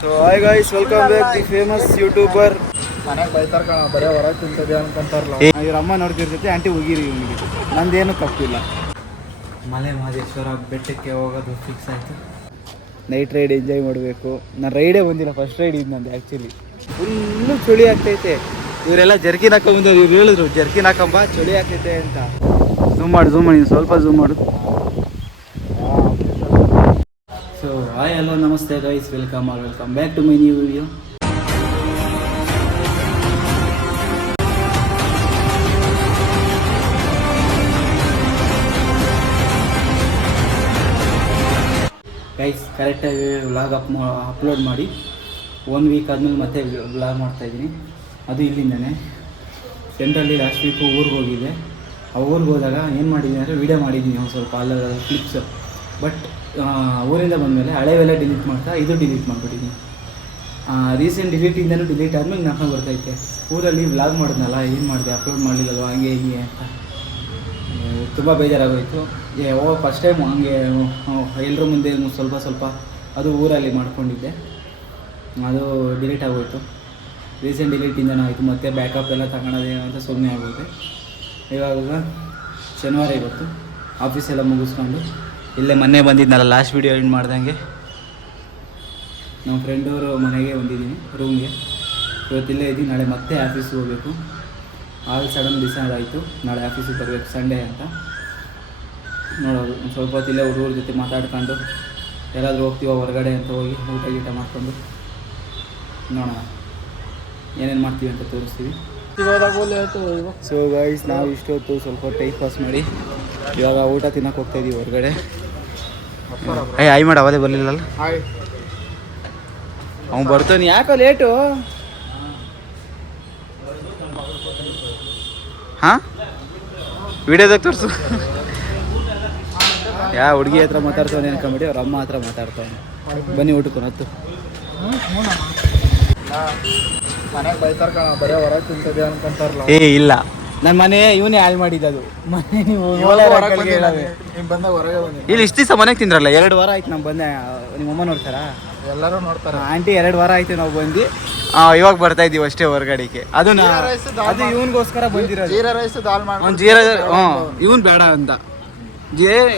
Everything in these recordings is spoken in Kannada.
So hi guys, welcome back the famous YouTuber. ಮನೆಗೆ ಬೈತಾರ ಕಣ, ಬರೀ ಹೊರಗೆ ತಿಂತದೆ ಅನ್ಕೊಂತಾರಲ್ಲ. ಇವ್ರ ಅಮ್ಮ ನೋಡ್ತಿರ್ತೈತೆ, ಆಂಟಿ ಹೋಗಿರಿ ಇವನಿಗೆ, ನಂದೇನು ತಪ್ಪಿಲ್ಲ. ಮಲೆ ಮಹದೇಶ್ವರ ಬೆಟ್ಟಕ್ಕೆ ಹೋಗೋದು ಫಿಕ್ಸ್ ಆಯಿತು. ನೈಟ್ ರೈಡ್ ಎಂಜಾಯ್ ಮಾಡಬೇಕು. ನಾನು ರೈಡೇ ಬಂದಿಲ್ಲ, ಫಸ್ಟ್ ರೈಡ್ ಇದು ನಂದು ಆ್ಯಕ್ಚುಲಿ. ಫುಲ್ಲು ಚಳಿ ಆಗ್ತೈತೆ. ಇವರೆಲ್ಲ ಜರ್ಕಿನ್ ಹಾಕೊಂಬಂದು ಇವ್ರು ಹೇಳಿದ್ರು ಜರ್ಕಿನ್ ಹಾಕೊಂಬ ಚಳಿ ಆಗ್ತೈತೆ ಅಂತ. ಝೂಮ್ ಮಾಡಿ ಸ್ವಲ್ಪ ಝೂಮ್ ಮಾಡು. So hi hello namaste guys, welcome back to my new video. Guys ಕರೆಕ್ಟಾಗಿ ವ್ಲಾಗ್ ಅಪ್ಲೋಡ್ ಮಾಡಿ 1 ವೀಕ್ ಆದಮೇಲೆ ಮತ್ತೆ ವ್ಲಾಗ್ ಮಾಡ್ತಾಯಿದ್ದೀನಿ. ಅದು ಇಲ್ಲಿಂದನೇ ಸೆಂಟ್ರಲ್ಲಿ ಲಾಸ್ಟ್ ವೀಕು ಊರಿಗೆ ಹೋಗಿದ್ದೆ. ಆ ಊರಿಗೆ ಹೋದಾಗ ಏನು ಮಾಡಿದ್ದೀನಿ ಅಂದರೆ ವೀಡಿಯೋ ಮಾಡಿದ್ದೀನಿ ಒಂದು ಸ್ವಲ್ಪ ಅಲ್ಲ ಕ್ಲಿಪ್ಸ್. ಬಟ್ ಊರಿಂದ ಬಂದಮೇಲೆ ಹಳೆವೆಲ್ಲ ಡಿಲೀಟ್ ಮಾಡ್ತಾ ಇದು ಡಿಲೀಟ್ ಮಾಡಿಬಿಟ್ಟಿದ್ದೀನಿ. ರೀಸೆಂಟ್ ಡಿಲೀಟಿಂದನೂ ಡಿಲೀಟ್ ಆದಮೇಲೆ ನಾನು ಬರ್ತೈತೆ. ಊರಲ್ಲಿ ವ್ಲಾಗ್ ಮಾಡಿದ್ನಲ್ಲ, ಏನು ಮಾಡಿದೆ ಅಪ್ಲೋಡ್ ಮಾಡಲಿಲ್ಲಲ್ವ ಹಂಗೆ ಹಿಂಗೆ ಅಂತ ತುಂಬ ಬೇಜಾರಾಗೋಯಿತು. ಫಸ್ಟ್ ಟೈಮ್ ಹಂಗೆ ಎಲ್ಲರ ಮುಂದೆ ಸ್ವಲ್ಪ ಅದು ಊರಲ್ಲಿ ಮಾಡ್ಕೊಂಡಿದ್ದೆ, ಅದು ಡಿಲೀಟ್ ಆಗೋಯಿತು. ರೀಸೆಂಟ್ ಡಿಲೀಟಿಂದನೂ ಆಯಿತು. ಮತ್ತು ಬ್ಯಾಕಪ್ ಎಲ್ಲ ತಗೊಳೋದೇ ಅಂತ ಸುಮ್ಮನೆ ಆಗೋದೆ. ಇವಾಗ ಶನಿವಾರ ಇವತ್ತು ಆಫೀಸೆಲ್ಲ ಮುಗಿಸ್ಕೊಂಡು ಇಲ್ಲೇ ಮೊನ್ನೆ ಬಂದಿದ್ನಲ್ಲ ಲಾಸ್ಟ್ ವೀಡಿಯೋ ಎಂಡ್ ಮಾಡ್ದಂಗೆ ನಮ್ಮ ಫ್ರೆಂಡವರು ಮನೆಗೆ ಬಂದಿದ್ದೀನಿ, ರೂಮ್ಗೆ. ಇವತ್ತಿಲ್ಲೇ ಇದ್ದೀನಿ, ನಾಳೆ ಮತ್ತೆ ಆಫೀಸಿಗೆ ಹೋಗಬೇಕು. ಆಲ್ ಸಡನ್ ಡಿಸೈಡ್ ಆಯಿತು ನಾಳೆ ಆಫೀಸಿಗೆ ಬರಬೇಕು ಸಂಡೇ ಅಂತ. ನೋಡೋದು ಒಂದು ಸ್ವಲ್ಪ ಹೊತ್ತಿಲ್ಲೇ ಹುಡುಗರ ಜೊತೆ ಮಾತಾಡ್ಕೊಂಡು ಎಲ್ಲಾದರೂ ಹೋಗ್ತೀವೋ ಹೊರಗಡೆ ಅಂತ ಹೋಗಿ ಊಟ ಮಾಡ್ಕೊಂಡು ನೋಡೋಣ ಏನೇನು ಮಾಡ್ತೀವಿ ಅಂತ ತೋರಿಸ್ತೀವಿ. ಸೊ ಗೈಸ್, ನಾವು ಇಷ್ಟೊತ್ತು ಸ್ವಲ್ಪ ಟೈಮ್ ಪಾಸ್ ಮಾಡಿ ಇವಾಗ ಊಟ ತಿನ್ನೋಕೆ ಹೋಗ್ತಾಯಿದ್ದೀವಿ ಹೊರಗಡೆ. ಆಯ್ ಮಾಡ ಅವದೇ ಬರಲಿಲ್ಲಲ್ಲ, ಅವ್ನು ಬರ್ತಾನೆ. ಯಾಕೋ ಲೇಟು? ಹಾಂ, ವಿಡಿಯೋದಾಗ ತೋರಿಸು. ಹುಡುಗಿ ಹತ್ರ ಮಾತಾಡ್ತಾನೆ ಅನ್ಕೊಂಬಿಡಿ, ಅವ್ರ ಅಮ್ಮ ಹತ್ರ ಮಾತಾಡ್ತಾನೆ. ಬನ್ನಿ ಊಟಕ್ಕೆ ಹತ್ತು. ಮನೆಗೆ ಬೈತಾರ ಕಣ, ಬರೀ ಹೊರಗೆ ತಿಂತದೆ ಅನ್ಕೊಂತಾರಲ್ಲ. ಇಲ್ಲ, ನನ್ನ ಮನೆ ಇವನೇ ಹಾಳು ಮಾಡಿದ್ದು. ಮನೆ ನೀವು ಬಂದಾಗ ಹೊರಗೆ ಬಂದಿ. ಇಲ್ಲಿ ಇಷ್ಟು ದಿವಸ ಮನೆಗೆ ತಿಂದ್ರಲ್ಲ, 2 ವಾರ ಆಯ್ತು ನಾವು ಬಂದೆ. ನಿಮ್ಮಮ್ಮ ನೋಡ್ತಾರಾ? ಎಲ್ಲರೂ ನೋಡ್ತಾರೆ. ಆಂಟಿ 2 ವಾರ ಆಯ್ತು ನಾವು ಬಂದು. ಇವಾಗ ಬರ್ತಾ ಇದ್ದೀವಿ ಅಷ್ಟೇ ಹೊರಗಡೆಗೆ. ಅದು ಇವನಿಗೋಸ್ಕರ ಬಂದಿರೋದು. ಜೀರಾ ರೈಸ್ ದಾಲ್ ಅವ್ನು ಜೀರಾ ಇವನು ಬೇಡ ಅಂತ,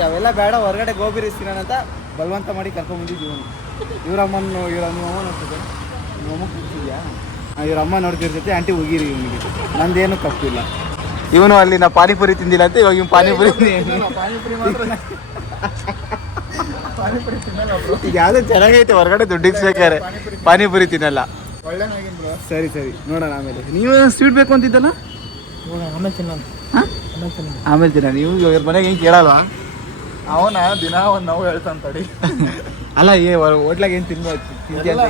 ಅವೆಲ್ಲ ಬೇಡ, ಹೊರಗಡೆ ಗೋಬಿ ರೈಸ್ ತಿನ್ನೋಣ ಅಂತ ಬಲವಂತ ಮಾಡಿ ಕರ್ಕೊಂಡ್ಬಂದಿದ್ದು ಇವನು. ಇವ್ರಮ್ಮ ನೋಡ್ತಿದ್ದೆ, ನಿಮ್ಮಮ್ಮ ಕೂಗ್ತಿದ್ಯಾ? ಇವ್ರಮ್ಮ ನೋಡ್ತಿರ್ತೈತೆ, ಆಂಟಿ ಹೋಗಿರಿ ಇವನಿಗೆ, ನಂದೇನು ತಪ್ಪಿಲ್ಲ. ಇವನು ಅಲ್ಲಿ ನಾ ಪಾನಿಪುರಿ ತಿಂದಿಲ್ಲ ಅಂತ ಇವಾಗ ಇವ್ನು ಪಾನಿಪುರಿ ಈಗ ಯಾವುದೋ ಚೆನ್ನಾಗೈತೆ ಹೊರಗಡೆ ದುಡ್ಡಿಗೆ ಬೇಕಾರೆ ಪಾನಿಪುರಿ ತಿನ್ನಲ್ಲ. ಸರಿ ನೋಡೋಣ ಆಮೇಲೆ. ನೀವು ಸ್ವೀಟ್ ಬೇಕು ಅಂತಿದ್ದಲ್ಲ, ಆಮೇಲೆ ತಿನ್ನ. ನೀವು ಇವ್ರ ಮನೆಗೆ ಹೆಂಗೆ ಕೇಳಲ್ವಾ? ಅವನ ದಿನ ಒಂದು ನೋವು ಹೇಳ್ತಾನೆ ತಡಿ. ಅಲ್ಲ, ಹೋಟ್ಲಾಗ ಏನು ತಿನ್ಬೋದು ಕೇಳಲ್ಲ.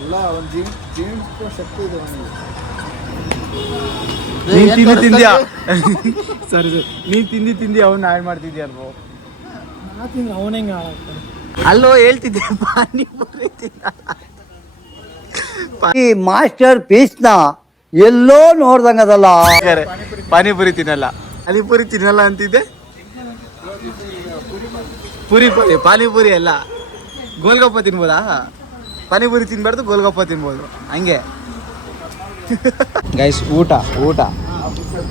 ಎಲ್ಲ ಒಂದು ಜೀವನ ಶಕ್ತಿ ಇದೆ ನೀನು ತಿಂದ್ಯಾ? ಸರಿ ನೀನು ತಿಂದು ಅವನ್ನ ಹಾಳು ಮಾಡ್ತಿದ್ಯಾರು. ಅವನ ಹೆಂಗೆ ಅಲ್ಲೋ ಹೇಳ್ತಿದ್ದೆ ಪಾನಿಪುರಿ ಈ ಮಾಸ್ಟರ್ ಪೀಸ್ನ ಎಲ್ಲೋ ನೋಡ್ದಂಗದಲ್ಲ. ಪಾನಿಪುರಿ ತಿನ್ನಲ್ಲ, ಪಾನಿಪುರಿ ತಿನ್ನಲ್ಲ ಅಂತಿದ್ದೆ. ಪಾನಿಪುರಿ ಅಲ್ಲ, ಗೋಲ್ಗಪ್ಪ ತಿನ್ಬೋದಾ? ಪಾನಿಪುರಿ ತಿನ್ಬಾರ್ದು, ಗೋಲ್ಗಪ್ಪ ತಿನ್ಬೋದು ಹಂಗೆ. ಗೈಸ್ ಊಟ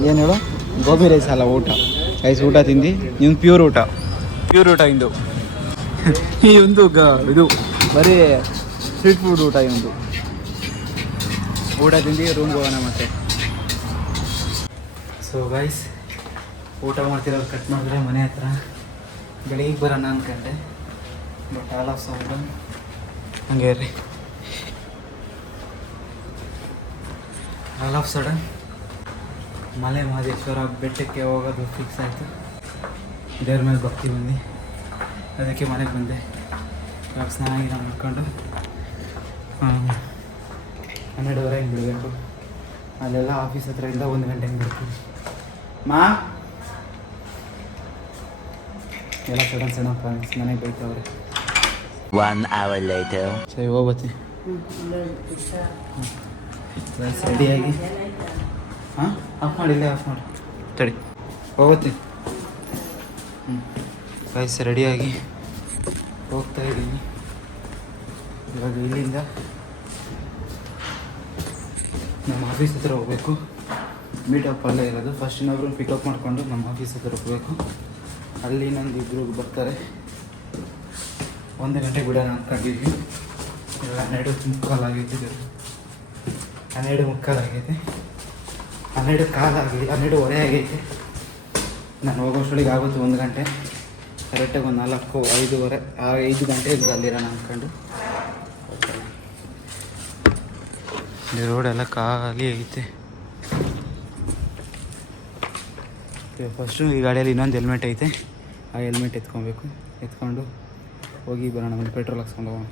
ಏನು ಹೇಳು? ಗೋಬಿ ರೈಸ್ ಅಲ್ಲ, ಊಟ. ಗೈಸ್ ಊಟ ತಿಂದು ಇವ್ನು ಪ್ಯೂರ್ ಊಟ ಇಂದು. ಇವಂದು ಇದು ಬರೀ ಸ್ಟ್ರೀಟ್ ಫುಡ್ ಊಟ. ಇವಂದು ಊಟ ತಿಂದು ರೂಮ್ಗೆ ಹೋಗೋಣ ಮತ್ತೆ. ಸೊ ಗೈಸ್, ಊಟ ಮಾಡ್ತಿರೋದು ಕಟ್ ಮಾಡಿದ್ರೆ ಮನೆ ಹತ್ರ ಬೆಳಿಗ್ಗೆ ಬರೋಣ ಅಂದ್ಕೊಂಡೆ. ಬಟ್ ಆಲ್ ಆಫ್ ಸೌಂಡು ಹಂಗೆ ರೀ, all of sudden Male Mahadeshwara ಬೆಟ್ಟಕ್ಕೆ ಹೋಗೋದು ಫಿಕ್ಸ್ ಆಯಿತು. ದೇವ್ರ ಮೇಲೆ ಭಕ್ತಿ ಬಂದು ಅದಕ್ಕೆ ಮನೆಗೆ ಬಂದೆ. ಇವಾಗ ಸ್ನಾನ ಮಾಡ್ಕೊಂಡು 12:30 ಹಿಂಗೆ ಬಿಡಬೇಕು. ಅಲ್ಲೆಲ್ಲ ಆಫೀಸ್ ಹತ್ರದಿಂದ 1 ಗಂಟೆ ಹಿಂಗೆ ಬರ್ತೀವಿ. ಎಲ್ಲ ಸಡನ್ ಮನೆಗೆ ಬೈತವ್ರೆ. 1 hour later. ಸರಿ ಹೋಗ್ಬತ್ತಿ ರೆಡಿಯಾಗಿ. ಹಾಂ, ಆಫ್ ಮಾಡಿ ತಡಿ ಹೋಗ್ಬತ್ತಿ. ರೈಸ್ ರೆಡಿಯಾಗಿ ಹೋಗ್ತಾಯಿದ್ದೀನಿ. ಇವಾಗ ಇಲ್ಲಿಂದ ನಮ್ಮ ಆಫೀಸ್ ಹತ್ರ ಹೋಗಬೇಕು. ಮೀಟಪ್ ಅಲ್ಲೇ ಇರೋದು. ಫಸ್ಟ್ ಇನ್ನೊಬ್ರು ಪಿಕಪ್ ಮಾಡಿಕೊಂಡು ನಮ್ಮ ಆಫೀಸ್ ಹತ್ರ ಹೋಗಬೇಕು. ಅಲ್ಲಿ ಇನ್ನೊಂದು ಇಬ್ಬರು ಬರ್ತಾರೆ. 1 ಗಂಟೆಗೆ ಬಿಡೋಣ ಅಂದ್ಕೊಂಡಿದ್ವಿ. 12:45 ಆಗೈತೆ. 12:45 ಆಗೈತೆ. 12:15 ಆಗೈತೆ. ನಾನು ಹೋಗೋಷ್ಟೊಳಗೆ ಆಗುತ್ತೆ 1 ಗಂಟೆ. ಕರೆಕ್ಟಾಗಿ ಒಂದು 5 ಗಂಟೆಗೆ ಅಲ್ಲಿರೋಣ ಅಂದ್ಕೊಂಡು. ಇಲ್ಲಿ ರೋಡೆಲ್ಲ ಖಾಲಿ ಐತೆ. ಫಸ್ಟು ಈ ಗಾಡಿಯಲ್ಲಿ ಇನ್ನೊಂದು ಹೆಲ್ಮೆಟ್ ಐತೆ. ಆ ಹೆಲ್ಮೆಟ್ ಎತ್ಕೊಂಡು ಹೋಗಿ ಬರೋಣ. ಒಂದು ಪೆಟ್ರೋಲ್ ಹಾಕ್ಸ್ಕೊಂಡು ಹೋಗೋಣ.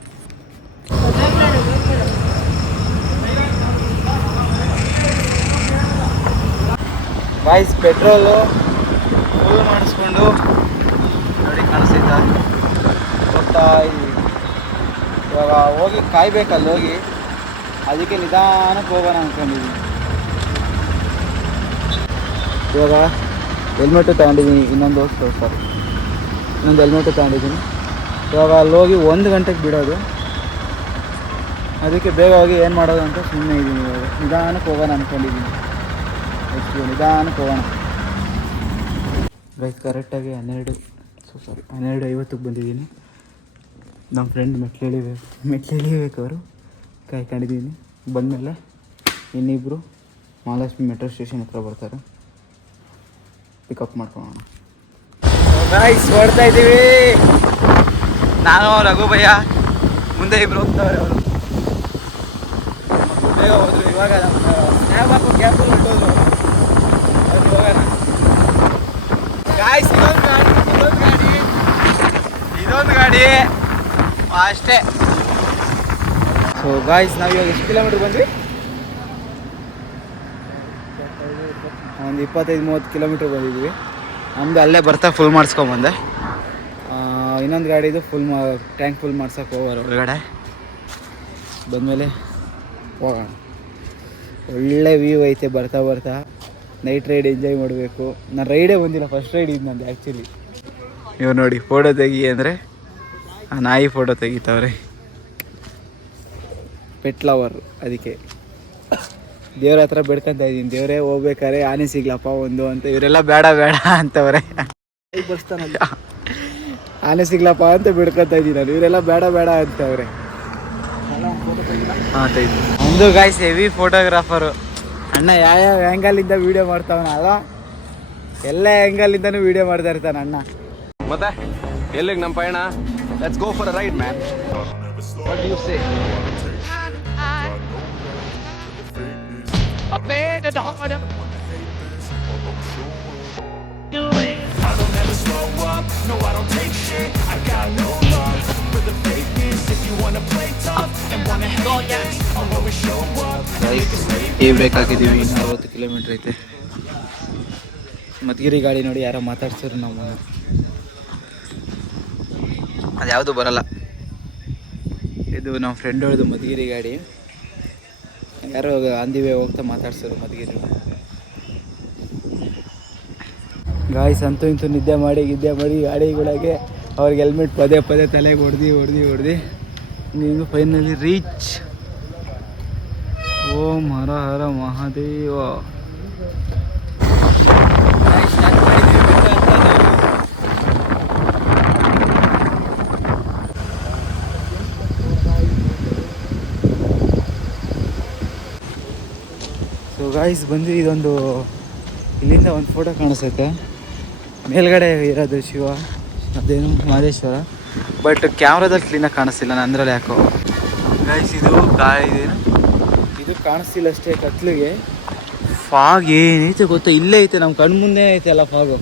ಗಾಯ್ಸ್, ಪೆಟ್ರೋಲು ಫುಲ್ ಮಾಡಿಸ್ಕೊಂಡು ನೋಡಿ ಕಾಣಿಸ್ತೈತಾ ಹೋಗ್ತಾ ಇದ್ದೀವಿ. ಇವಾಗ ಹೋಗಿ ಕಾಯ್ಬೇಕಲ್ಲ, ಹೋಗಿ ಅದಕ್ಕೆ ನಿಧಾನಕ್ಕೆ ಹೋಗೋಣ ಅಂದ್ಕೊಂಡಿದ್ದೀನಿ. ಇವಾಗ ಹೆಲ್ಮೆಟು ತಗೊಂಡಿದ್ದೀನಿ. ಇನ್ನೊಂದು ಹೆಲ್ಮೆಟು ತಗೊಂಡಿದ್ದೀನಿ. ಇವಾಗ ಅಲ್ಲಿ ಹೋಗಿ 1 ಗಂಟೆಗೆ ಬಿಡೋದು. ಅದಕ್ಕೆ ಬೇಗ ಹೋಗಿ ಏನು ಮಾಡೋದು ಅಂತ ಸುಮ್ಮನೆ ಇದ್ದೀನಿ. ಇವಾಗ ನಿಧಾನಕ್ಕೆ ಹೋಗೋಣ ಅಂದ್ಕೊಂಡಿದ್ದೀನಿ. ನಿಧಾನಕ್ಕೆ ಹೋಗೋಣ. ಗೈಸ್, ಕರೆಕ್ಟಾಗಿ 12:50 ಬಂದಿದ್ದೀನಿ. ನಮ್ಮ ಫ್ರೆಂಡ್ ಮೆಟ್ಲು ಅವರು ಕಾಯ್ಕೊಂಡಿದ್ದೀನಿ. ಬಂದಮೇಲೆ ಇನ್ನಿಬ್ಬರು ಮಹಾಲಕ್ಷ್ಮಿ ಮೆಟ್ರೋ ಸ್ಟೇಷನ್ ಹತ್ರ ಬರ್ತಾರೆ. ಪಿಕಪ್ ಮಾಡ್ಕೊಳ್ಳೋಣ. ಗೈಸ್, ಹೊಡ್ತಾ ಇದ್ದೀವಿ. ನಾನು ರಘು ಭಯ್ಯ, ಮುಂದೆ ಇಬ್ಬರು ಹೋಗ್ತಾರೆ. ಅವರು ಬೇಗ ಹೋದ್ರು. ಇವಾಗ ನಮ್ಮ ಸ್ನ್ಯಾಪ್ ಹಾಕೋ ಗ್ಯಾಪಲ್ಲಿ ಹೊಟ್ಟೋದ್ರು. ಅದು ಹೋಗೋಣ. ಗಾಯ್ಸ್, ಇದೊಂದು ಗಾಡಿ ಅಷ್ಟೇ. ಸೊ ಗಾಯ್ಸ್, ನಾವು ಇವಾಗ ಎಷ್ಟು ಕಿಲೋಮೀಟ್ರ್ ಬಂದ್ವಿ? ಒಂದು 25-30 ಕಿಲೋಮೀಟ್ರ್ ಬಂದಿದ್ವಿ. ನಮ್ಮದು ಅಲ್ಲೇ ಬರ್ತಾ ಫುಲ್ ಮಾಡಿಸ್ಕೊಂಬಂದೆ. ಇನ್ನೊಂದು ಗಾಡಿದು ಟ್ಯಾಂಕ್ ಫುಲ್ ಮಾಡ್ಸೋಕೆ ಹೋಗೋರು ಒಳಗಡೆ. ಬಂದಮೇಲೆ ಹೋಗೋಣ. ಒಳ್ಳೆ ವ್ಯೂ ಐತೆ. ಬರ್ತಾ ನೈಟ್ ರೈಡ್ ಎಂಜಾಯ್ ಮಾಡಬೇಕು. ನಾನು ರೈಡೇ ಬಂದಿಲ್ಲ, ಫಸ್ಟ್ ರೈಡ್ ಇದು ನಂದು ಆ್ಯಕ್ಚುಲಿ. ಇವ್ರು ನೋಡಿ, ಫೋಟೋ ತೆಗಿ ಅಂದರೆ ಆ ನಾಯಿ ಫೋಟೋ ತೆಗಿತಾವ್ರೆ. Pet lover. ಅದಕ್ಕೆ ದೇವ್ರ ಹತ್ರ ಬೇಡ್ಕೊತಾ ಇದ್ದೀನಿ, ದೇವರೇ ಹೋಗ್ಬೇಕಾರೆ ಆನೆ ಸಿಗ್ಲಪ್ಪ ಒಂದು ಅಂತ. ಇವರೆಲ್ಲ ಬೇಡ ಅಂತವ್ರೆ. ಬರ್ಸ್ತಾನಲ್ಲ, ಆನೆ ಸಿಗ್ಲಪ್ಪ ಅಂತ ಬಿಡ್ಕೊತಾ ಇದ್ದೀನಿ ನಾನು. ಇವರೆಲ್ಲ ಬೇಡ ಅಂತವ್ರೆ. ಹಾಂ, ಒಂದು ಗಾಯ್ಸ್ ಹೆವಿ ಫೋಟೋಗ್ರಾಫರು ಅಣ್ಣ. ಯಾವ ಆ್ಯಂಗಲಿಂದ ವೀಡಿಯೋ ಮಾಡ್ತಾವನ ಅಲ್ಲ, ಎಲ್ಲ ಆ್ಯಂಗಲಿಂದನೂ ವೀಡಿಯೋ ಮಾಡ್ತಾ ಇರ್ತಾನೆ ಅಣ್ಣ. ಮತ್ತೆ ಎಲ್ಲಿಗೆ ನಮ್ಮ ಪಯಣ? Let's go for a ride man. What do you say? Tea break ಹಾಕಿದ್ದೀವಿ. 40 ಕಿಲೋಮೀಟ್ರ್ ಐತೆ. ಮಧುಗಿರಿ ಗಾಡಿ ನೋಡಿ ಯಾರೋ ಮಾತಾಡ್ಸಿದ್ರು. ನಾವು ಅದು ಯಾವುದು ಬರಲ್ಲ. ಇದು ನಮ್ಮ ಫ್ರೆಂಡ್ ಹೇಳ್ದು ಮಧುಗಿರಿ ಗಾಡಿ. ಯಾರೋ ಅಂದಿವೆ ಹೋಗ್ತಾ ಮಾತಾಡ್ಸಿದ್ರು ಮಧುಗಿರಿ. ಗಾಯ್ಸ್, ಅಂತೂ ಇಂತೂ ನಿದ್ದೆ ಮಾಡಿ ಗಾಡಿಗಳಿಗೆ ಅವ್ರಿಗೆ ಹೆಲ್ಮೆಟ್ ಪದೇ ತಲೆಗೆ ಹೊಡೆದು ನೀನು ಫೈನಲಿ ರೀಚ್. ಓಂ ಹರ ಹರ ಮಹಾದೇವ. ಸೊ ಗಾಯ್ಸ್, ಬಂದು ಇದೊಂದು ಇಲ್ಲಿಂದ ಒಂದು ಫೋಟೋ ಕಾಣಿಸುತ್ತೆ. ಮೇಲ್ಗಡೆ ಇರೋದು ಶಿವ, ಅದೇನು ಮಹದೇಶ್ವರ. ಬಟ್ ಕ್ಯಾಮ್ರಾದಲ್ಲಿ ಕ್ಲೀನಾಗಿ ಕಾಣಿಸ್ತಿಲ್ಲ ನಂದ್ರಲ್ಲಿ ಯಾಕೋ. ಗಾಯ್ಸ್, ಇದು ಕಾಣಿಸ್ತಿಲ್ಲ ಅಷ್ಟೇ ಕತ್ಲಿಗೆ. ಫಾಗ್ ಏನೈತೆ ಗೊತ್ತಾ? ಇಲ್ಲೇ ಐತೆ, ನಮ್ಮ ಕಣ್ಣು ಮುಂದೆ ಐತೆ ಎಲ್ಲ ಫಾಗು.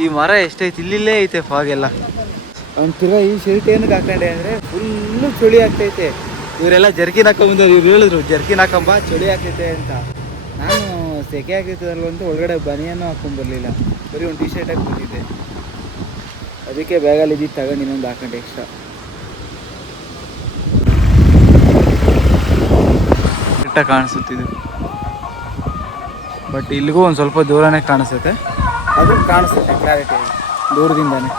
ಈ ಮರ ಎಷ್ಟೈತೆ, ಇಲ್ಲೇ ಐತೆ ಫಾಗ್ ಎಲ್ಲ. ಅವ್ನು ತಿರ್ಗಾ ಈ ಶರ್ಟ್ ಏನಕ್ಕೆ ಹಾಕೊಂಡೆ ಅಂದರೆ ಫುಲ್ಲು ಚಳಿ ಆಗ್ತೈತೆ. ಇವರೆಲ್ಲ ಜರ್ಕಿನ್ ಹಾಕೊಂಬಂದವ್ರು. ಇವ್ರು ಹೇಳಿದ್ರು ಜರ್ಕಿನ್ ಹಾಕೊಂಬ, ಚಳಿ ಆಗ್ತೈತೆ ಅಂತ. ನಾನು ಸೆಕೆ ಆಗ್ತೈತಲ್ಲ ಅಂತ ಒಳಗಡೆ ಬನಿಯನ್ನು ಹಾಕೊಂಬರ್ಲಿಲ್ಲ, ಬರೀ ಒಂದು ಟಿ ಶರ್ಟ್ ಹಾಕಿ ಬಂದಿದ್ದೆ. ಅದಕ್ಕೆ ಬ್ಯಾಗಲ್ಲಿ ಇದ್ದಿದ್ದು ತಗೊಂಡು ಇನ್ನೊಂದು ಹಾಕೊಂಡೆ ಎಕ್ಸ್ಟ್ರಾ. ಕರೆಕ್ಟಾಗಿ ಕಾಣಿಸುತ್ತಿದ್ದು, ಬಟ್ ಇಲ್ಲಿಗೂ ಒಂದು ಸ್ವಲ್ಪ ದೂರನೇ ಕಾಣಿಸುತ್ತೆ. ಅದು ಕಾಣಿಸುತ್ತೆ ಕ್ಲಾರಿಟಿ ದೂರದಿಂದಾನೆ.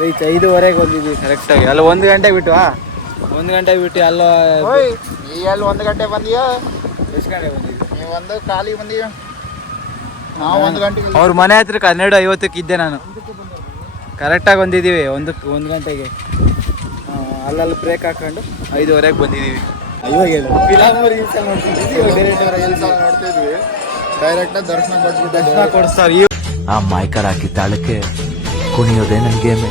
ರೀಚ್ 5:15 ಬಂದಿದ್ವಿ ಕರೆಕ್ಟಾಗಿ. ಅಲ್ಲ 1 ಗಂಟೆ ಬಿಟ್ಟು 1 ಗಂಟೆ ಬಿಟ್ಟು ಅಲ್ಲ ಓಯ್ ನೀ ಅಲ್ಲಿ 1 ಗಂಟೆ ಬಂದೀಯ, ಎಷ್ಟು ಗಂಟೆ ಬಂದಿದ್ವಿ? ನೀವು 1 ಖಾಲಿ ಬಂದೀಯ, ನಾವು 1 ಗಂಟೆಗೆ. ಅವ್ರ ಮನೆ ಹತ್ರಕ್ಕೆ 12:50 ಇದ್ದೆ ನಾನು. ಕರೆಕ್ಟಾಗಿ ಬಂದಿದ್ದೀವಿ 1 ಗಂಟೆಗೆ. ಅಲ್ಲಲ್ಲಿ ಬ್ರೇಕ್ ಹಾಕೊಂಡು 5:15 ಬಂದಿದ್ದೀವಿ. ಇವಾಗ ಹೇಳು ಫಿಲಮ್ ರೀಲ್ಸಲ್ಲಿ ನೋಡ್ತಿದ್ವಿ, ಡೈರೆಕ್ಟಾಗಿ ದರ್ಶನ ಕೊಟ್ಬಿಟ್ಟು ದರ್ಶನ ಕೊಡಿಸ್ತಾರೆ. ಆ ಮಾಯ್ಕರ್ ಹಾಕಿ ತಾಳಕ್ಕೆ ಕುಣಿಯೋದೇ ನನ್ನ ಗೇಮೆ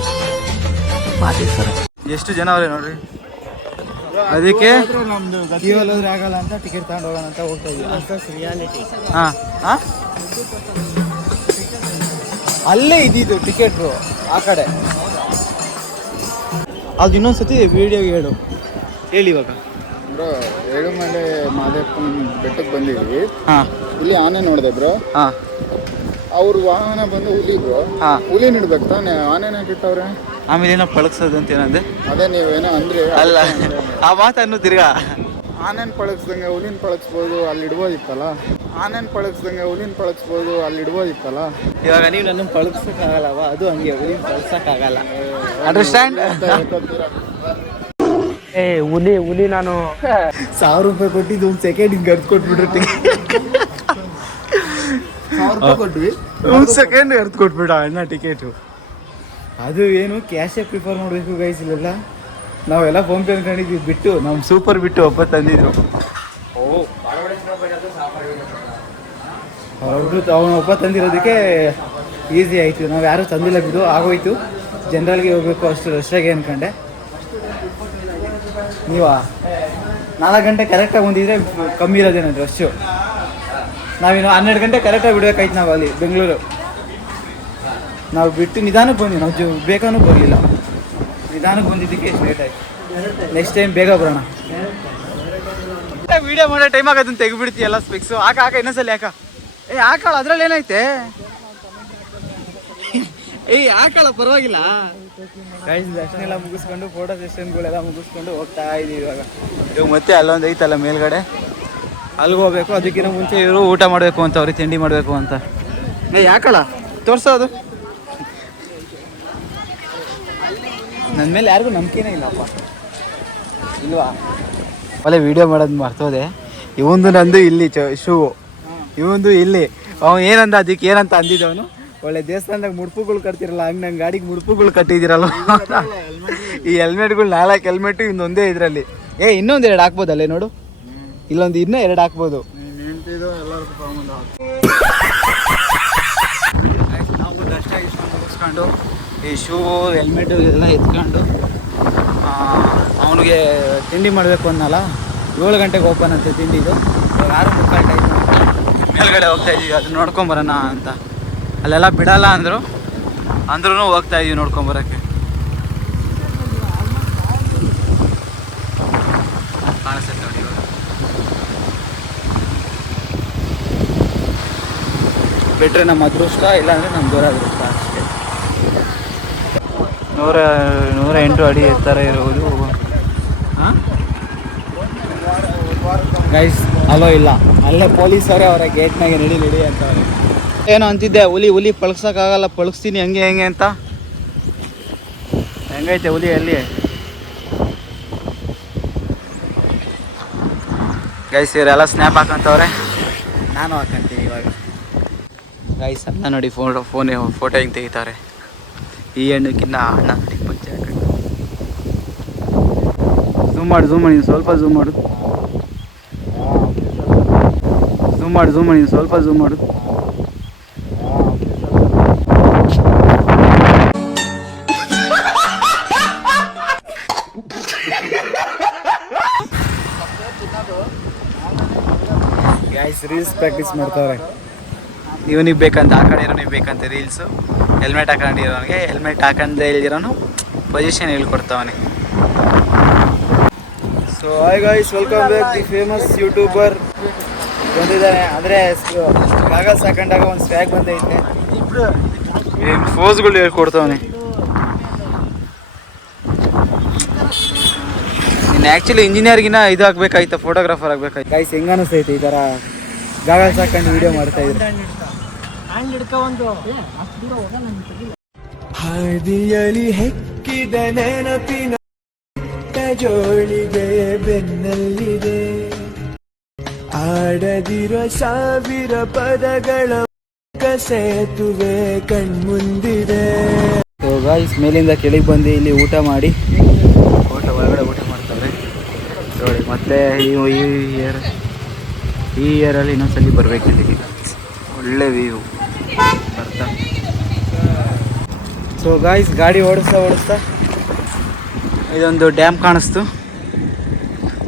ಮಾದೇಶ್ವರ. ಎಷ್ಟು ಜನ ಅವ್ರೆ ನೋಡ್ರಿ. ಅದಕ್ಕೆ ನಮ್ದು ಹೋದ್ರೆ ಆಗಲ್ಲ ಅಂತ ಟಿಕೆಟ್ ತಗೊಂಡು ಹೋಗೋಣ ಅಂತ ಹೋಗ್ತಾ ಇದ್ದೀವಿ. ಹಾಂ ಅಲ್ಲೇ ಇದ್ದಿದ್ದು ಟಿಕೆಟ್ರು ಆ ಕಡೆ. ಅದು ಇನ್ನೊಂದ್ಸತಿ ವಿಡಿಯೋಗೆ ಹೇಳಿ ಇವಾಗ. ಬ್ರೋ ಏಳುಮಲೆ ಮಾದೇವಪ್ಪನ ಬೆಟ್ಟಕ್ಕೆ ಬಂದಿದ್ವಿ. ಹಾಂ ಇಲ್ಲಿ ಆನೆ ನೋಡಿದೆ ಬ್ರೋ. ಹಾಂ ಅವ್ರ ವಾಹನ ಬಂದು ಹುಲಿ ಬ್ರೋ. ಹಾಂ ಹುಲಿ ನಿಡ್ಬೇಕು ತಾನೆ, ಆನೆನ ಇಟ್ಟವ್ರೆ. ಆಮೇಲೆ ಏನೋ ಪಳಗ್ಸೋದು ಅಂತ ಏನಂದೆ. ಅದೇ ನೀವೇನೋ ಅಂದ್ರೆ ಅಲ್ಲ ಆ ಮಾತನ್ನು ತಿರ್ಗಾ ಆನೆನ್ ಪಳಗ್ಸ್ದಂಗೆ ಹುಲಿನ ಪಳಗ್ಸ್ಬೋದು, ಅಲ್ಲಿ ಇಡ್ಬೋದಿತ್ತಲ್ಲ. ಆನೆನ್ ಪಳಗ್ಸ್ದಂಗೆ ಹುಲಿನ ಪಳಗ್ಸ್ಬೋದು, ಅಲ್ಲಿ ಇಡ್ಬೋದಿತ್ತಲ್ಲ. ಇವಾಗ ನೀವು ನನ್ನ ಪಳಗ್ಸೋಕ್ಕಾಗಲ್ಲವ, ಅದು ಹಂಗೆ ಹುಲಿನ ಪಳಗ್ಸೋಕ್ಕಾಗಲ್ಲ. ಅಂಡರ್ಸ್ಟ್ಯಾಂಡ್? ಹುಲಿ ನಾನು 1000 ರೂಪಾಯಿ ಕೊಟ್ಟಿದ್ದು 1 ಸೆಕೆಂಡ್ ಹಿಂಗೆ ಅರ್ದು ಕೊಟ್ಬಿಟ್ರು. 1000 ರೂಪಾಯಿ ಕೊಟ್ವಿ, 1 ಸೆಕೆಂಡ್ ಅರ್ದು ಕೊಟ್ಬಿಡ ಅಣ್ಣ ಟಿಕೆಟು. ಅದು ಏನು ಕ್ಯಾಶೇ ಪ್ರಿಫರ್ ಮಾಡಬೇಕು ಗೈಸ್. ಇಲ್ಲೆಲ್ಲ ನಾವೆಲ್ಲ ಫೋನ್ ಪೇ ಅನ್ಕೊಂಡಿದ್ವಿ, ಬಿಟ್ಟು ನಮ್ಮ ಸೂಪರ್ ಬಿಟ್ಟು ಒಬ್ಬ ತಂದಿದ್ರು. ಅವನು ಒಬ್ಬ ತಂದಿರೋದಕ್ಕೆ ಈಸಿ ಆಯಿತು. ನಾವು ಯಾರೂ ತಂದಿಲ್ಲ ಬಿಡು, ಆಗೋಯ್ತು. ಜನರಲ್ಗೆ ಹೋಗ್ಬೇಕು ಅಷ್ಟು ರಶ್ಶಾಗೆ ಅಂದ್ಕೊಂಡೆ. ನೀವಾ 4 ಗಂಟೆ ಕರೆಕ್ಟಾಗಿ ಬಂದಿದ್ರೆ ಕಮ್ಮಿ ಇರೋದೇನದು ರಶ್ಶು. ನಾವೇನು 12 ಗಂಟೆ ಕರೆಕ್ಟಾಗಿ ಬಿಡ್ಬೇಕಾಯ್ತು ನಾವು ಅಲ್ಲಿ ಬೆಂಗಳೂರು. ನಾವು ಬಿಟ್ಟು ನಿಧಾನಕ್ಕೆ ಬಂದ್ವಿ, ನಾವು ಬೇಕಾನೂ ಬರಲಿಲ್ಲ. ನಿಧಾನಕ್ಕೆ ಬಂದಿದ್ದಕ್ಕೆ ಎಷ್ಟು ಲೇಟ್ ಆಯಿತು. ನೆಕ್ಸ್ಟ್ ಟೈಮ್ ಬೇಗ ಬರೋಣ. ವೀಡಿಯೋ ಮಾಡೋ ಟೈಮ್ ಆಗೋದನ್ನ ತೆಗಿಬಿಡ್ತೀಯಲ್ಲ ಸ್ಪೆಕ್ಸು. ಹಾಕ ಇನ್ನೊಂದ್ಸಲ ಹಾಕಳ ಅದ್ರಲ್ಲಿ ಏನೈತೆ. ಹಾಕಳ ಪರವಾಗಿಲ್ಲ. ಗೈಸ್ ದರ್ಶನ ಎಲ್ಲ ಮುಗಿಸ್ಕೊಂಡು ಫೋಟೋ ಸೆಷನ್ಗಳೆಲ್ಲ ಮುಗಿಸ್ಕೊಂಡು ಹೋಗ್ತಾ ಇದ್ದೀವಿ ಇವಾಗ ಮತ್ತೆ ಅಲ್ಲೊಂದು ಐತಲ್ಲ ಮೇಲ್ಗಡೆ, ಅಲ್ಲಿಗೆ ಹೋಗ್ಬೇಕು. ಅದಕ್ಕಿಂತ ಮುಂಚೆ ಇವರು ಊಟ ಮಾಡಬೇಕು ಅಂತ, ಅವ್ರಿಗೆ ತಿಂಡಿ ಮಾಡಬೇಕು ಅಂತ. ಯಾಕಳ ತೋರಿಸೋದು ನನ್ನ ಮೇಲೆ ಯಾರಿಗೂ ನಂಬಿಕೆನೇ ಇಲ್ಲಪ್ಪ. ಇಲ್ವಾ ಒಳ್ಳೆ ವೀಡಿಯೋ ಮಾಡೋದು ಮರ್ತೋದೆ. ಇವಂದು ನಂದು ಇಲ್ಲಿ ಶೂ, ಇವಂದು ಇಲ್ಲಿ. ಅವನು ಏನಂದ ಅದಕ್ಕೆ ಏನಂತ ಅಂದಿದ್ದವನು, ಒಳ್ಳೆ ದೇವಸ್ಥಾನದಾಗ ಮುಡುಪುಗಳು ಕಟ್ತಿರಲ್ಲ ಹಂಗೆ ನಂಗೆ ಗಾಡಿಗೆ ಮುಡುಪುಗಳು ಕಟ್ಟಿದ್ದೀರಲ್ಲ. ಈ ಹೆಲ್ಮೆಟ್ಗಳು 4 ಹೆಲ್ಮೆಟು ಇನ್ನೊಂದೇ ಇದರಲ್ಲಿ. ಇನ್ನೊಂದು 2 ಹಾಕ್ಬೋದಲ್ಲೇ ನೋಡು, ಇಲ್ಲೊಂದು ಇನ್ನೂ 2 ಹಾಕ್ಬೋದು. ನಾವು ದರ್ಶನ ಮುಗಿಸ್ಕೊಂಡು ಈ ಶೂ ಹೆಲ್ಮೆಟು ಎಲ್ಲ ಎತ್ಕೊಂಡು ಅವನಿಗೆ ತಿಂಡಿ ಮಾಡಬೇಕು ಅನ್ನಲ್ಲ. 7 ಗಂಟೆಗೆ ಓಪನ್ ಅಂತೆ ತಿಂಡಿದು. ಇವಾಗ 6:30 ಟೈಮ್ ಮೇಲ್ಗಡೆ ಹೋಗ್ತಾ ಇದ್ದೀವಿ, ಅದು ನೋಡ್ಕೊಂಬರೋಣ ಅಂತ. ಅಲ್ಲೆಲ್ಲ ಬಿಡಲ್ಲ ಅಂದ್ರೂ ಹೋಗ್ತಾ ಇದೀವಿ ನೋಡ್ಕೊಂಬರೋಕ್ಕೆ. ಕಾಣಿಸುತ್ತೆ ನೋಡಿ ಇವಾಗ. ಬಿಟ್ಟರೆ ನಮ್ಮ ಅದೃಷ್ಟ, ಇಲ್ಲಾಂದರೆ ನಮ್ಮ ದುರದೃಷ್ಟ ಅಷ್ಟೇ. 108 ಅಡಿ ಎತ್ತರ ಇರುವುದು. ಹಾಂ ಗೈಸ್ ಅಲೋ ಇಲ್ಲ, ಅಲ್ಲೇ ಪೊಲೀಸರೇ ಅವರ ಗೇಟ್ನಾಗೆ ನಡಿ ಅಂತವ್ರೆ. ಏನೋ ಅಂತಿದ್ದೆ, ಹುಲಿ ಪಳಗ್ಸೋಕ್ಕಾಗಲ್ಲ, ಪಳಗಿಸ್ತೀನಿ ಹೆಂಗೆ ಅಂತ. ಹೆಂಗೈತೆ ಹುಲಿ ಅಲ್ಲಿ ಗೈಸ್? ಇವರೆಲ್ಲ ಸ್ನ್ಯಾಪ್ ಹಾಕಂತವ್ರೆ, ನಾನು ಹಾಕಂತೀನಿ ಇವಾಗ. ಗೈಸ್ ಅಣ್ಣ ನೋಡಿ ಫೋಟೋ ಹೆಂಗೆ ತೆಗಿತಾರೆ. ಈ ಹೆಣ್ಣಕ್ಕಿನ್ನ ಅಣ್ಣ ನೋಡಿ ಪಂಚೆ ಹಾಕೊಂಡು. ಝೂಮ್ ಮಾಡಿ ಸ್ವಲ್ಪ ಝೂಮ್ ಮಾಡು. ಸ್ವಲ್ಪ ಝೂಮ್ ಮಾಡು. ಗೈಸ್ ರೀಲ್ಸ್ ಪ್ರಾಕ್ಟೀಸ್ ಮಾಡ್ತಾವ್ರೆ. ಇವನಿಗೆ ಬೇಕಂತ, ಆ ಕಡೆ ಇರೋನಿಗೆ ಬೇಕಂತ ರೀಲ್ಸು. ಹೆಲ್ಮೆಟ್ ಹಾಕೊಂಡಿರೋನಿಗೆ ಹೆಲ್ಮೆಟ್ ಹಾಕೊಂಡೇ ಇಲ್ದಿರೋನು ಪೊಸಿಷನ್ ಹೇಳ್ಕೊಡ್ತಾವನೆ. So hi guys, welcome back. The famous YouTuber ಬಂದಿದ್ದಾನೆ. ಅಂದರೆ ಗಾಗಲ್ಸ್ ಹಾಕೊಂಡಾಗ ಒಂದು ಸ್ವ್ಯಾಗ್ ಬಂದೈತೆ. ಫೋಸ್ಗಳು ಹೇಳ್ಕೊಡ್ತಾವನೆ. ಇನ್ನು ಆ್ಯಕ್ಚುಲಿ ಇಂಜಿನಿಯರ್ಗಿನ ಇದು ಆಗಬೇಕಾಯ್ತು, ಫೋಟೋಗ್ರಾಫರ್ ಆಗಬೇಕಾಯ್ತು. ಗೈಸ್ ಹೆಂಗೆ ಅನಿಸ್ತೈತೆ ಈ ಥರ ಗಾಗಲ್ಸ್ ಹಾಕೊಂಡು ವಿಡಿಯೋ ಮಾಡ್ತಾ ಇದ್ರು. ಹಾದಿಯಲಿ ಹೆಕ್ಕಿದ ನೆನಪಿನ ಜೋಳಿಗೆ ಬೆನ್ನಲ್ಲಿದೆ ಆಡದಿರೋ ಸಾವಿರ ಪದಗಳ ಸೇತುವೆ ಕಣ್ಮುಂದಿದೆ. ಸೊ ಗಾಯ್ಸ್, ಮೇಲಿಂದ ಕೆಳಗೆ ಬಂದು ಇಲ್ಲಿ ಊಟ ಮಾಡಿ ಹೊರಗಡೆ ಊಟ ಮಾಡ್ತಾರೆ ನೋಡಿ. ಮತ್ತೆ ಈ ಇಯರಲ್ಲಿ ಇನ್ನೊಂದ್ಸಲಿ ಬರಬೇಕು ಇಲ್ಲಿಗೆ, ಒಳ್ಳೆ ವ್ಯೂ ಬರ್ತಾ. ಸೊ ಗಾಯ್ಸ್, ಗಾಡಿ ಓಡಿಸ್ತಾ ಇದೊಂದು ಡ್ಯಾಮ್ ಕಾಣಿಸ್ತು.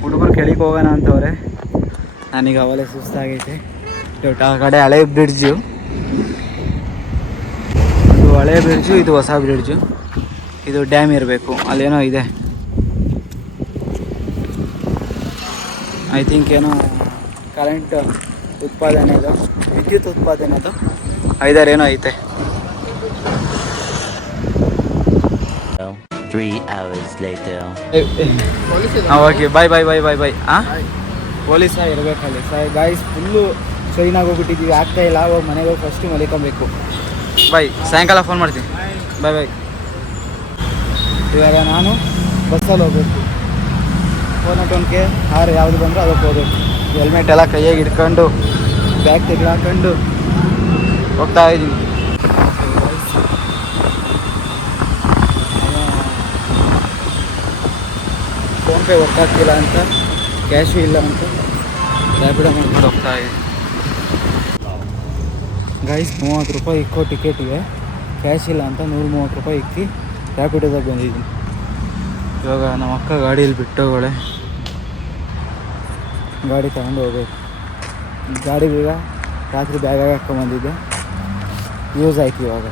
ಹುಡುಗರು ಕೆಳಗೆ ಹೋಗೋಣ ಅಂತವ್ರೆ. ನನಗೆ ಅವಲೇ ಸುಸ್ತಾಗೈತೆ. ಆ ಕಡೆ ಹಳೆ ಬ್ರಿಡ್ಜು, ಇದು ಹಳೆ ಬ್ರಿಡ್ಜು, ಇದು ಹೊಸ ಬ್ರಿಡ್ಜು. ಇದು ಡ್ಯಾಮ್ ಇರಬೇಕು, ಅಲ್ಲೇನೋ ಇದೆ. ಐ ಥಿಂಕ್ ಏನೋ ಕರೆಂಟ್ ಉತ್ಪಾದನೆದು, ವಿದ್ಯುತ್ ಉತ್ಪಾದನೆದು ಐದಾರೇನೋ ಐತೆ. 3 hours later. ಓಕೆ, ಬಾಯ್. ಪೊಲೀಸ ಇರಬೇಕಲ್ಲಿ ಗಾಯ್ಸ್. ಫುಲ್ಲು ಶೈನಾಗಿ ಹೋಗ್ಬಿಟ್ಟಿದ್ದೀವಿ, ಆಗ್ತಾಯಿಲ್ಲ. ಹೋಗಿ ಮನೆಗೆ ಹೋಗಿ ಫಸ್ಟು ಮಲಿಕೊಬೇಕು. ಬಾಯ್, ಸಾಯಂಕಾಲ ಫೋನ್ ಮಾಡ್ತೀನಿ. ಬಾಯ್. ಇವಾಗ ನಾನು ಬಸ್ಸಲ್ಲಿ ಹೋಗ್ಬೇಕು. 401 ಆರು ಯಾವುದು ಬಂದರೂ ಅದಕ್ಕೆ ಹೋಗ್ಬೇಕು. ಹೆಲ್ಮೆಟ್ ಎಲ್ಲ ಕೈಯಾಗಿ ಹಿಡ್ಕೊಂಡು ಬ್ಯಾಗ್ ತೆಗೆದು ಹೋಗ್ತಾ ಇದ್ದೀನಿ. ಫೋನ್ಪೇ ವರ್ಕ್ ಆಗ್ತಿಲ್ಲ ಅಂತ, ಕ್ಯಾಶು ಇಲ್ಲ ಅಂತ ರ್ಯಾಪಿಡೋ ಮಾಡ್ಕೊಂಡು ಹೋಗ್ತಾ ಇದ್ದೀನಿ. ಗೈಸ್, 30 ರೂಪಾಯಿ ಇಕ್ಕೋ ಟಿಕೆಟಿಗೆ, ಕ್ಯಾಶ್ ಇಲ್ಲ ಅಂತ 130 ರೂಪಾಯಿ ಇಕ್ಕಿ ರ್ಯಾಪಿಡೋದಾಗ ಬಂದಿದ್ದೀನಿ. ಇವಾಗ ನಮ್ಮ ಅಕ್ಕ ಗಾಡೀಲಿ ಬಿಟ್ಟೋಗಳೆ, ಗಾಡಿ ತಗೊಂಡು ಹೋಗ್ಬೇಕು. ಗಾಡಿಗೀಗ ರಾತ್ರಿ ಬ್ಯಾಗಾಗಿ ಹಾಕ್ಕೊಂಬಂದಿದ್ದೆ, ಯೂಸ್ ಆಯ್ತು ಇವಾಗ.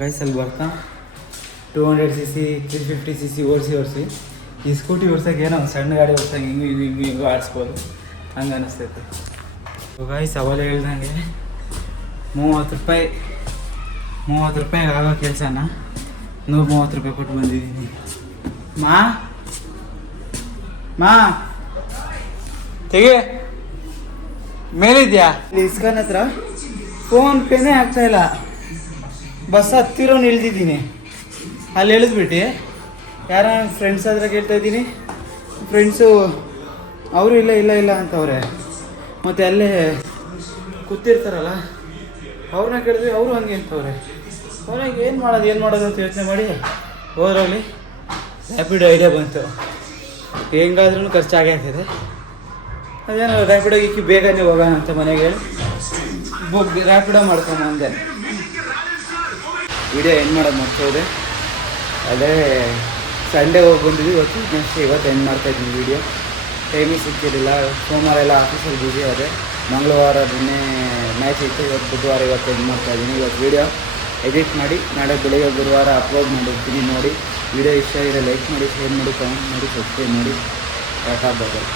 ಗೈಸ್, ಅಲ್ಲಿ ಬರ್ತಾ 200cc 350cc ಓಡಿಸಿ ಈ ಸ್ಕೂಟಿ ಓಡ್ಸೋಕೆ ಏನೋ ಒಂದು ಸಣ್ಣ ಗಾಡಿ ಓಡ್ಸಂಗೆ ಹಿಂಗೂ ಆಡಿಸ್ಬೋದು, ಹಂಗೆ ಅನಿಸ್ತೈತೆ. ಗೈಸ್, ಅವಲೇ ಹೇಳ್ದಂಗೆ 30 ರೂಪಾಯಿಗೆ ಆಗೋ ಕೆಲಸನ 130 ರೂಪಾಯಿ ಕೊಟ್ಟು ಬಂದಿದ್ದೀನಿ. ಮಾ ತೆಗೆ ಮೇಲಿದ್ಯಾ? ಇಲ್ಲಿ ಇಸ್ಕಾನ್ ಹತ್ರ ಫೋನ್ಪೇನೇ ಆಗ್ತಾಯಿಲ್ಲ. ಬಸ್ ಹತ್ತಿರೋ ಇಳ್ದಿದ್ದೀನಿ, ಅಲ್ಲಿ ಇಳಿದ್ಬಿಟ್ಟು ಯಾರ ಫ್ರೆಂಡ್ಸ್ ಹತ್ರ ಕೇಳ್ತಾ ಇದ್ದೀನಿ. ಫ್ರೆಂಡ್ಸು ಅವರು ಇಲ್ಲ ಅಂತವ್ರೆ. ಮತ್ತು ಅಲ್ಲೇ ಕೂತಿರ್ತಾರಲ್ಲ ಅವ್ರನ್ನ ಕೇಳಿದ್ವಿ, ಅವರು ಹಂಗೆ ಅಂತವ್ರೆ. ಅವ್ರಿಗೆ ಏನು ಮಾಡೋದು ಅಂತ ಯೋಚನೆ ಮಾಡಿ ಹೋದ್ರಲ್ಲಿ ರ್ಯಾಪಿಡೋ ಐಡಿಯಾ ಬಂತು. ಹೆಂಗಾದ್ರೂ ಖರ್ಚಾಗೇ ಆಗ್ತದೆ, ಅದೇನೋ ರ್ಯಾಪಿಡೋಗೆ ಇಕ್ಕಿ ಬೇಗನೆ ಹೋಗೋಣ ಅಂತ ಮನೆಗೆ ಹೇಳಿ ರ್ಯಾಪಿಡೋ ಮಾಡ್ಕೊಂಬಂದೆ. ವಿಡಿಯೋ ಏನು ಮಾಡೋದು ಮಾಡ್ತಾಯಿದೆ. ಅದೇ ಸಂಡೇ ಹೋಗಿ ಬಂದಿದ್ವಿ, ಇವತ್ತು ಎಂಡ್ ಮಾಡ್ತಾಯಿದ್ದೀನಿ ವೀಡಿಯೋ. ಟೈಮಿಗೆ ಸಿಕ್ಕಿರಲಿಲ್ಲ, ಸೋಮವಾರ ಎಲ್ಲ ಆಫೀಸಲ್ಲಿ ಬ್ಯುಸಿ ಅದೇ. ಮಂಗಳವಾರ ನಿನ್ನೆ ಮ್ಯಾಚ್ ಇತ್ತು, ಇವತ್ತು ಬುಧವಾರ ಇವತ್ತು ಎಂಡ್ ಮಾಡ್ತಾಯಿದ್ದೀನಿ. ಇವತ್ತು ವೀಡಿಯೋ ಎಡಿಟ್ ಮಾಡಿ ನಾಳೆ ಬೆಳಿಗ್ಗೆ ಗುರುವಾರ ಅಪ್ಲೋಡ್ ಮಾಡಿರ್ತೀನಿ. ನೋಡಿ, ವೀಡಿಯೋ ಇಷ್ಟ ಇದ್ದರೆ ಲೈಕ್ ಮಾಡಿ, ಶೇರ್ ಮಾಡಿ, ಕಮೆಂಟ್ ಮಾಡಿ, ಸಬ್ಸ್ಕ್ರೈಬ್ ಮಾಡಿ. ಟಾಟಾ ಬಾಯ್.